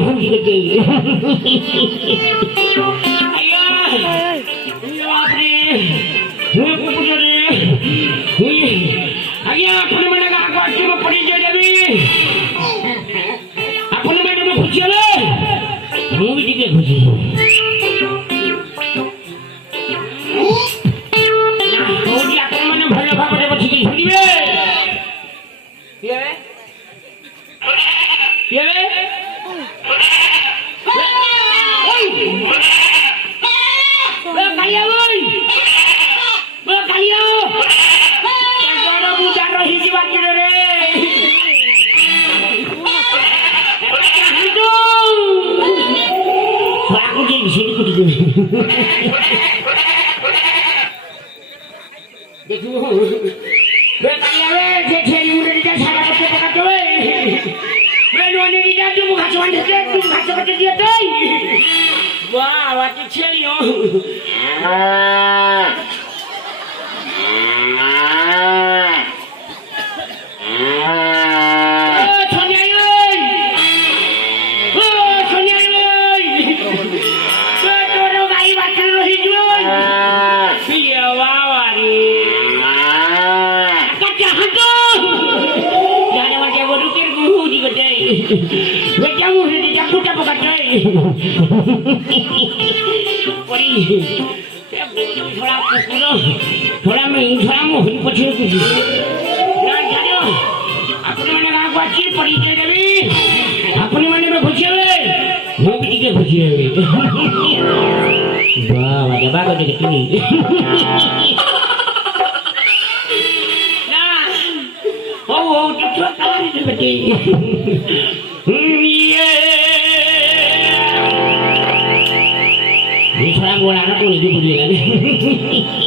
भूजी करते आज्ञा आपण मैंने आगे में पड़ी जाबी आपण मैंने खुशी हेले मु भी टिके खुशी होडी आपण मैंने भल भाबरे बछि के झुडिबे ये कालिया ओय कालिया जरा बुझा रही जी बात रे साकु जे बिछड़ी कुटी दे देखो बे कालिया रे जे छेली मुरे जा सारा कते पकातो वे बे लोने नी जा तू घास बांधे दे तू घास कटे दिए दे वाह वाटी छेली हो थोड़ा मैं थोड़ा मोहन पछे कुछ जानो अपने माने गांव को अच्छी परिचय देबी अपने माने में खुशी होवे मु भी टिके खुशी होवे वाह वाह जबा को देखती ना हो तो छोटा नहीं बेटी ये थोड़ा बोला ना कोई भी बोलेगा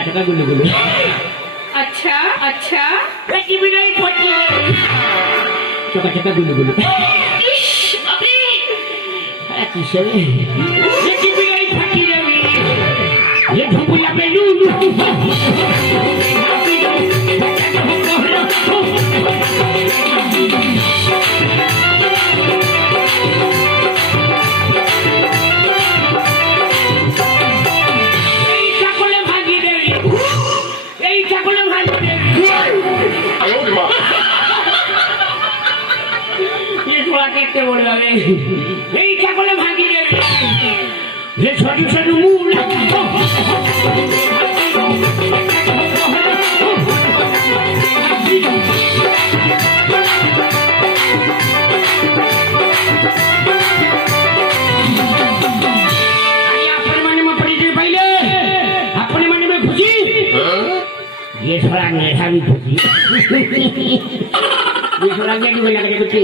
চকা চকা গুলো গুলো अच्छा अच्छा বেটি বিনাই ফটি চকা চকা গুলো গুলো इश अबे কি সবে বেটি বিনাই ফটি যাবি ये ढुकुला पे लू দেখতে বলে যাবে এই ছাগলে ভাগি দেবে যে ছোট ছোট মূল अपने मन में परिचय पाइले अपने मन में खुशी ये थोड़ा नेधा भी खुशी ये थोड़ा क्या नहीं बोला कुछ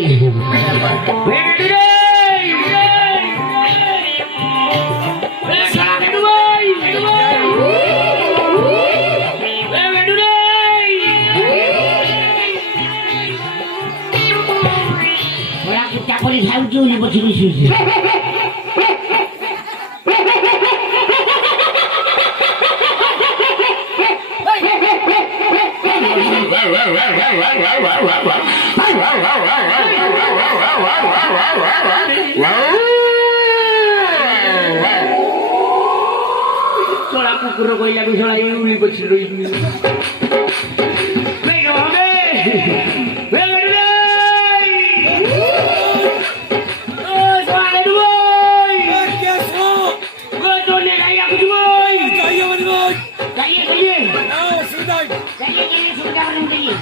थोड़ा कुत्ता को दिखाओ जो ये बच्ची की चीज़ थोड़ा कुकुर कोई लगे थोड़ा ये उंगली को छिड़ रही है मैं रोगे मैं रोगे ओ सारे डूबोई क्या सो वो तो नहीं आया कुछ बोई चाहिए मत बोई चाहिए ना सीधा चाहिए सुविधा करने के लिए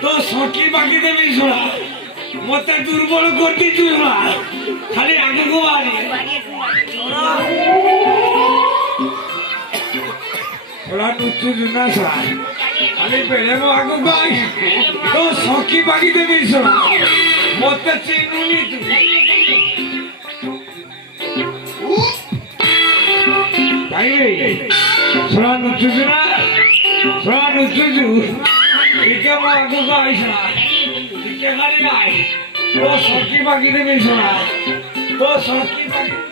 तो सखी बाकी देवी छोड़ा मत दुर्बल कर दी खाली आगे को थोड़ा जुना छोड़ा खाली पहले मो आगे को तो सखी बाकी देवी छोड़ा मत चिन्हुनी छोड़ा जुना छोड़ा नुचु इके मो आगे को इके खाली आई तो सखी बाकी देवी छोड़ा तो सखी बाकी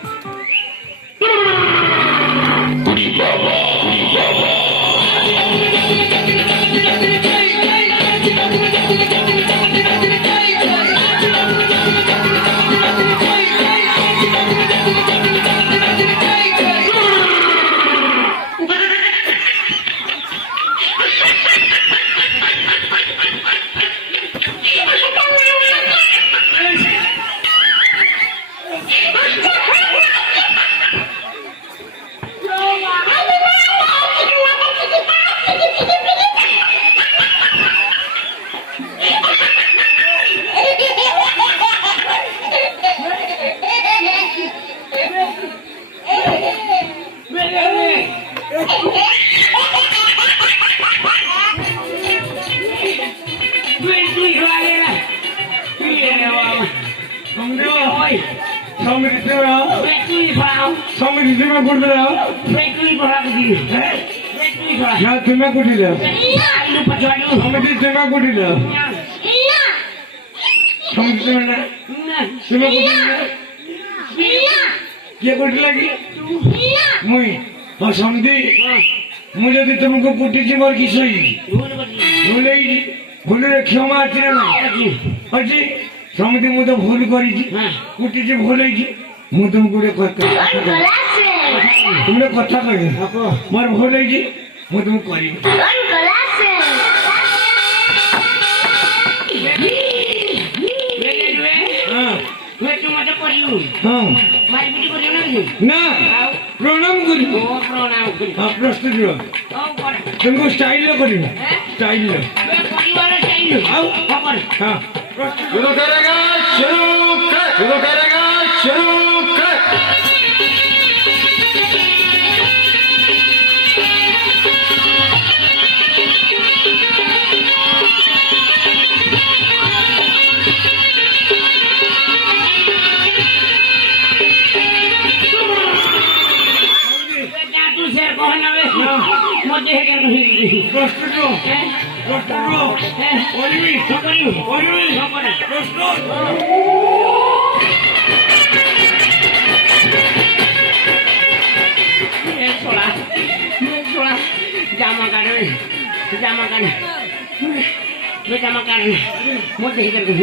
কই সমিতি দেবা তুই ভাও সমিতি দেবা করতে দাও তুই ভাড়া দি তুই ভাড়া না তুমি কুটি দাও আলু পচালু সমিতি দেবা কুটি দাও সমিতি দেবা না তুমি কুটি দাও কে কুটি লাগি মুই ও সমিতি ମୁଁ ଯଦି ତୁମକୁ କୁଟିଛି ମୋର କିଛି ଭୁଲରେ କ୍ଷମା ଅଛି ନା ନାହିଁ ଅଛି ସେମିତି ମୁଁ ତ ଭୁଲ କରିଛି କୁଟିଛି ଭୁଲ ହେଇଛି ମୁଁ ତୁମକୁ ଗୋଟେ କଥା କହିବି ମୋର ଭୁଲ ହେଇଛି ମୁଁ ତୁମକୁ କରିବି ନା ପ୍ରଣାମ କରିବି ପ୍ରସ୍ତୁତ ତୁମକୁ ଷ୍ଟାଇଲ କରିବି ଷ୍ଟାଇଲ ଆଉ शुरू करेगा शुरू करेगा शुरू कर जामा काट मोटे ही करके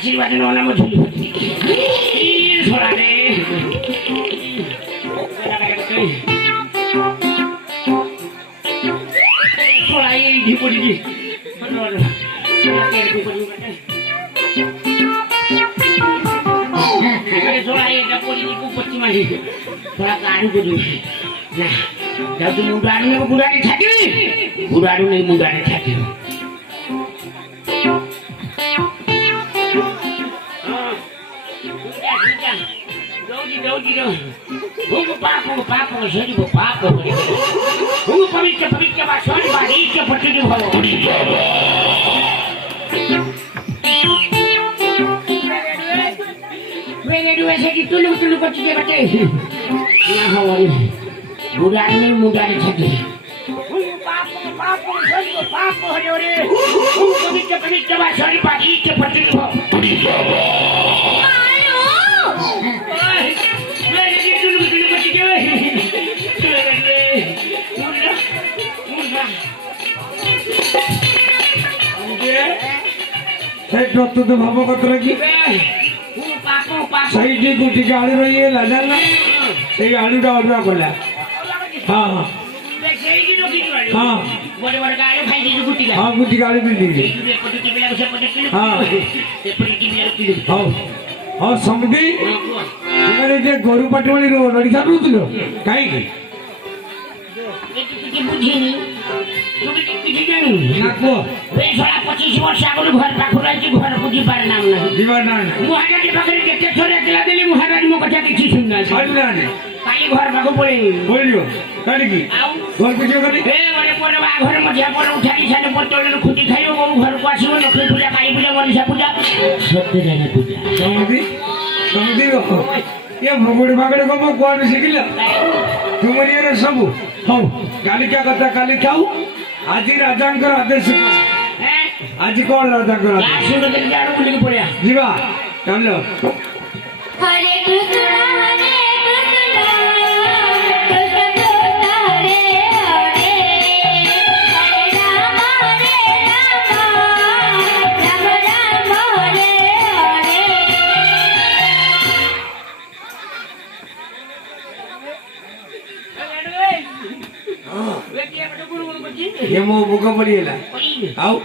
आशीर्वाद नौना में झूली थोड़ा रे थोड़ा ये ढीपोड़ी दी थोड़ा ये ढीपोड़ी दी को पच्ची मारी थोड़ा गाड़ी को दी ना जब तुम मुंडारी में बुराड़ी छाती बुराड़ी नहीं मुंडारी छाती पवित्र बासवानी बाड़ी के पट्टी भाव ऐसे कि तुलू तुलू पट्टी के बटे ना हो बुराड़ी में मुंडारी छाती पवित्र बासवानी बाड़ी के पट्टी भाव तो भाव कत लगी सही गुटी के आलू रही है लाल सही आलू का अड़ुआ कला हाँ हाँ हाँ हाँ गुटी का आलू मिल हाँ हाँ हाँ समझी मैंने गोरु पटवाणी लड़ी था कहीं बेसरा 25 वर्ष आगु घर पाखु रही घर को जीवार नाम नहीं महाराज पाखे केते थोड़े एकला देली महाराज मो कथा देखि सुनना काई घर पाखु बोलियो काडी की घर को जो करी ए बड़े पर घर मध्य पर उठाली छाने पटोले खुटी खाइयो मो घर को आसीबो लक्ष्मी पूजा काली पूजा मनीषा पूजा सत्य जाने पूजा समझी ये भगोड़ी भागड़े को मो कोन सिखिला तुमरी रे सब हां काली क्या कथा काली खाऊ आज राजांकर आदेश आज कौन राजांकर आदेश जीवा चलो হরে কৃষ্ণ কৃষ্ণ কৃষ্ণ হরে হরে হরে রাম রাম রাম হরে হরে ये मो बुका पड़िएला आओ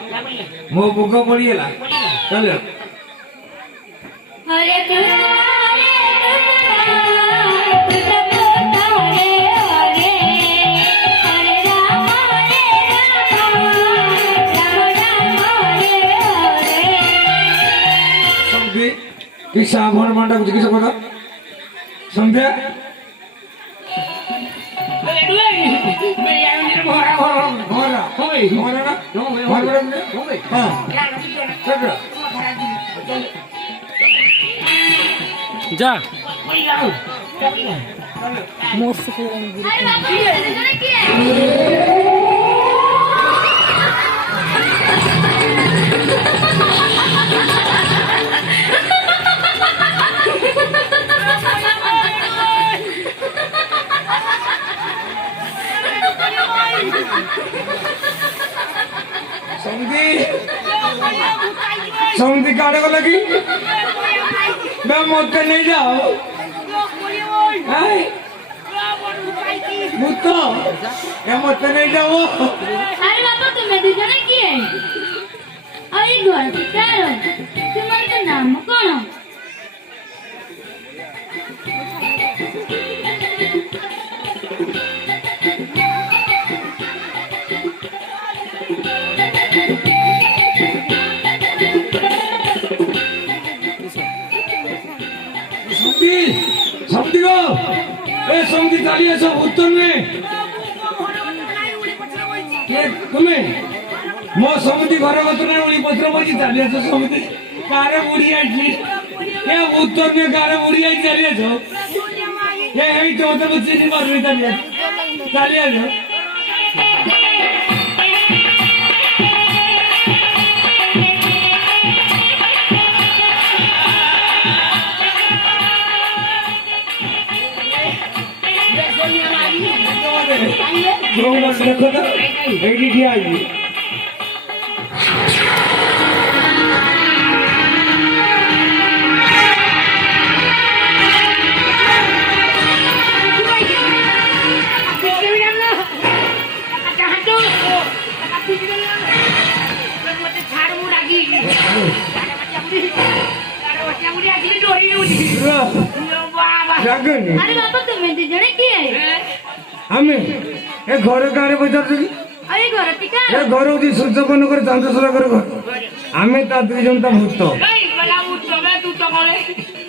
मो बुका पड़िएला चलो हरे कृष्ण कृष्ण कृष्ण हरे हरे हरे राम राम राम हरे हरे समझे किसा भर मांडा कुछ किसा पता समझे भरा भरा ना भरा ना हाँ चलो যা अरे बाबा ये क्या है समझी समझी काटे को लगी मैं मौत नहीं जाओ मुत्तो मैं मौत नहीं जाओ अरे बाबा तुम्हें दूसरा क्या है अरे घर पे क्या हो तुम्हारा नाम कौन है समझी समझी को ए समझी ताली ऐसा उत्तर में ये तुम्हें मो समझी घर को तुमने उड़ी पत्र बजी ताली ऐसा समझी कारे बुढ़ी आइली ये उत्तर में कारे बुढ़ी आई ताली ऐसा ये है तो बच्चे नहीं मार रही ताली ऐसा देखो तो एडी दिया है अरे बाबा तुम्हें दूसरा क्या है हमें ए घर कारे बजार छी अरे घर टिका ए घर उदी सूर्यपन कर चंद्रसरा कर घर हमें ता दुई जन ता भूत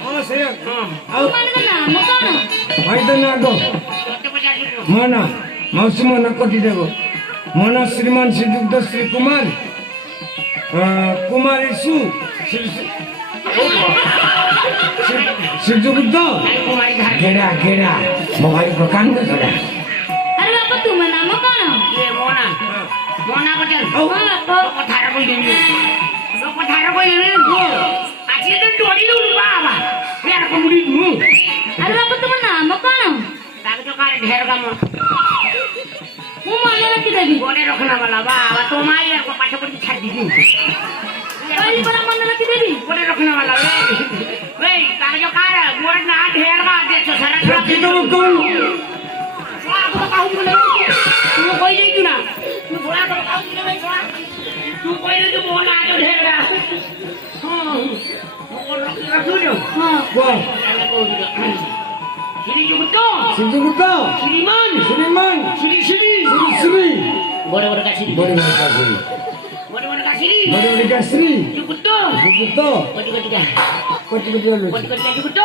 हां से हां तुम्हारा नाम कौन भाई तो ना गो मना मौसी मना कोटी देबो मना श्रीमान श्रीयुक्त श्री कुमार कुमारी सु श्रीयुक्त गेड़ा गेड़ा मोबाइल दुकान में चला अरे बाबा तुम्हारा नाम कौन ये मोना मोना बचल हाँ बाबा कथारा कोई देनी तो कथारा कोई देनी तो आज तो टोली लूट बाबा यार को मुड़ी दूं अरे बाबा तुम्हारा नाम कौन ताके तो कार ढेर का मो मुंह मारने रखी देगी बोले रखना वाला बाबा तो माई यार को पाछे पड़ छाड़ दी पहली बार मारने रखी देगी बोले रखना वाला वे ताके जो कार मोर ना ढेर का दे तो सारा खराब की तो कौन तो कहूं बोले तू कोई नहीं तू ना तू थोड़ा तो कहूं बोले भाई थोड़ा तू कोई नहीं तू बोल आ जो ढेर का हां और रख लो हाँ वाह श्रीयुक्त श्रीयुक्त श्रीमान श्रीमान श्री श्री श्री बड़े बड़े का श्री बड़े बड़े का श्री बड़े बड़े का श्री बड़े बड़े का श्री युक्त श्रीयुक्त कोटि कोटि का कोटि कोटि वाले कोटि कोटि का युक्त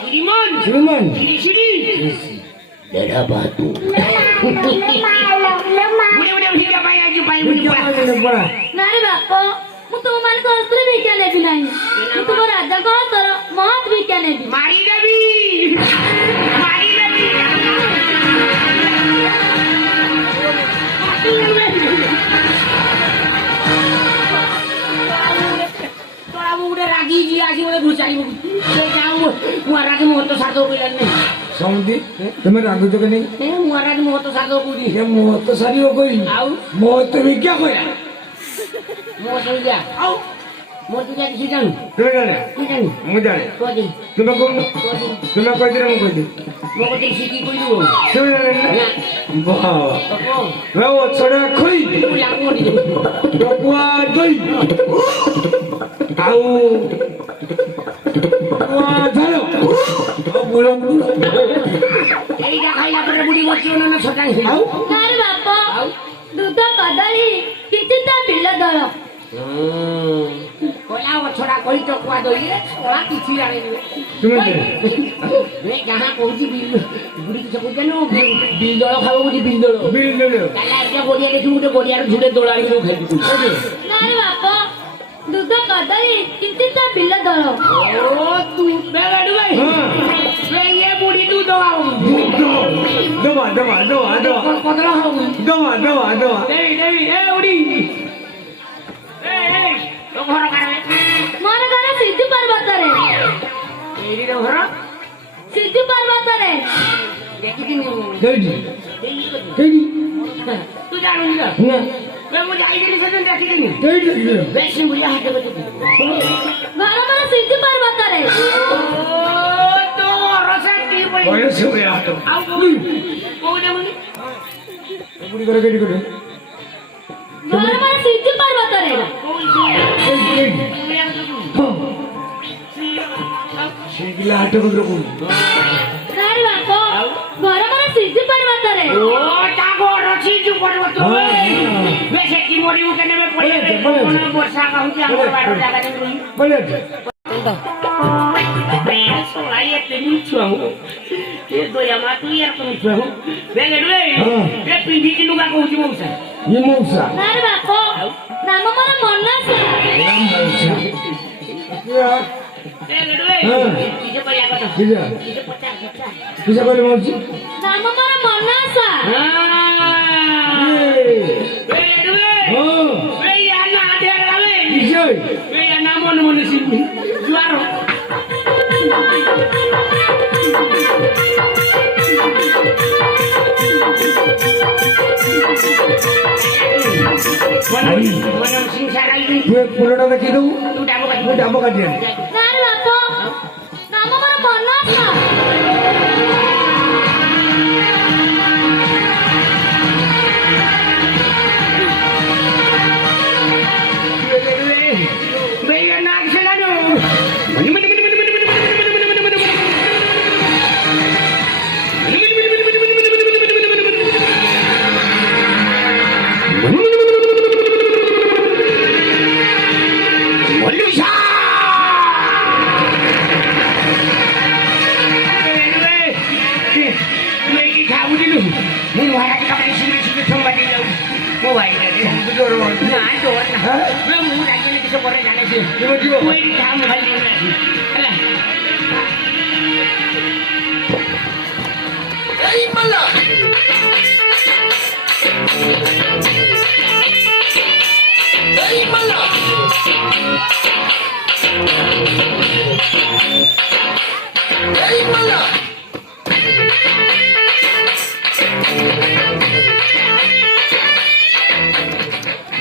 श्रीमान श्रीमान श्री श्री डेढ़ा बातू बुढ़े बुढ़े भीगा पाई आज पाई मुझे पड़ा बड़ा नहीं बापा ମୁଁ ତୁମମାନଙ୍କୁ ଅସ୍ତ୍ର ଭିକ୍ଷା ନେବି ନାହିଁ ମୁଁ ତୁମ ରାଜାଙ୍କ ହସ୍ତର ମହତ ଭିକ୍ଷା ନେବି मारी देवी तोरा बुढ़े ମତେ ରାଗିଛି ଆଜି ମୋତେ ଘୁଚାଇବ ମୁଁ ରାଗି ମୋ ହାତ ସାରିଦେବ କହିଲାନି ସମୁଦି ତୁମେ ରାଗୁଛ କି ନାହିଁ ମୁଁ ରାଗି ମୋ ହାତ ସାରିଦେବ କହୁଛି ମୋ ହାତ ସାରିବ କହିଲି ଆଉ ମୋ ହାତ ଭିକ୍ଷା କହିଲା ମୋ ହାତ ଭିକ୍ଷା ଆଉ ମୋ ତୁଜା କିଛି ଜାଣୁ ତୁମେ ଜାଣେ ତୁ ଜାଣୁ ମୁଁ ଜାଣେ କହେ ତୁମେ କହୁନ ତୁମେ କହିଦିଅ ମୁଁ କହିଦିଏ ମୋ କତିକି ଶିଖି କହିଲୁ ତୁମେ ଜାଣେ ନା ଛଡ଼ା ଖୋଇ ଟକୁଆ ଦଇ ଆଉ ଝାଳ এইটা খাইলা পরে বুড়ি বসিও না ছটাই ଆଉ ନାରେ ବାପ ଦୁଧ କଦଳୀ କିଛି ତା ବିଲ ଦଳ কলা ছড়া কই তো কুয়া দইলে ছড়া কিছু জানেনি ତୁମେ রে যাহা কইছি বুড়ি কিছু কইছে না বিল দল খাবো বুঝি বিল দল ବିଲ୍ ଦେଲେ তাহলে একটা গড়িয়া দেখি গোটে গড়িয়ার ঝুড়ে দোলাড়ি করে খাইছি ନାରେ ବାପ ଦୁଧ କଦଳୀ କିଛି ତା ବିଲ ଦଳ ও তুই বেগাড়ু ভাই রে এ বুড়ি তু দওয়া দমা দমা দমা দমা কতলা খাবো দমা দমা দমা দেই দেই এ উড়ি এ তো ঘর কারে ମୋର ଘର ସିଦ୍ଧି ପର୍ବତରେ ଏଇଠି ତ ଘର ସିଦ୍ଧି ପର୍ବତରେ ଦେଖିଥିନି ଦେଇଛି ଦେଇକି ଦେଇଛି ତୁ ଜାଣୁନି ନା ନା ମୁଁ ଯାଇଥିଲି ସେଦିନ ଦେଖିଥିନି ଦେଇଛି ବେଶୀ ବୁଢ଼ା ହାତ କରିଥିଲି ଘର ମୋର ସିଦ୍ଧି ପର୍ବତରେ ତୋ ରସାଟି ପଡ଼ି ବୟସ ହୁଏ ହାତ ଆଉ କୋଉଟା ମାନେ ବୁଢ଼ୀ করে କେଠି করে ଘର ମୋର ସିଦ୍ଧି ପର୍ବତରେ ସେଇକିଲା ହାଟ କରି ରଖୁନି ନାରେ ବାପ ଘର ମୋର ସିଦ୍ଧି ପର୍ବତରେ ଓ ତା ଘର ସିଜୁ ପର୍ବତ ବେଶୀ କି ମରିବୁ କେନେ ପଡ଼ିଲେ ବର୍ଷା କାହୁଛି ଆମର ବାଟ ଜାଗା ଦେଇ ବୋଲେ सोलाई एते नीचो ए दोया मा तू यार तुम छो बेगे रे ए पिंडी की लुगा कहूची मौसा ये मौसा ନାରେ ବାପ ନାମ ମୋର ମନସ बेगे रे इजे पया कत किजा इजे 50 किजा बोले मौसी ନାମ ମୋର ମନସ बेगे रे हां बे या ना दे गाले किजा बे या ना मन मन सिंह जुआरो मन सिंह साराई तू एक पुरोटा देखी दऊ तू डाबो का ମୁଁ ଡାବ କାଟି ଆଣି ନାରେ ବାପ ନାମ ମୋର ମନସ बेगे नाग सेलानो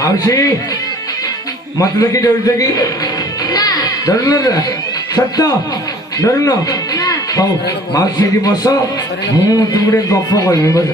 मावशी मत देखी डरते की ନା डरल सत्य डरल ନା ହଉ ମାଉସୀ ଏଠି ବସ ମୁଁ ତୁମକୁ ଗୋଟେ ଗପ କହିବି ବସ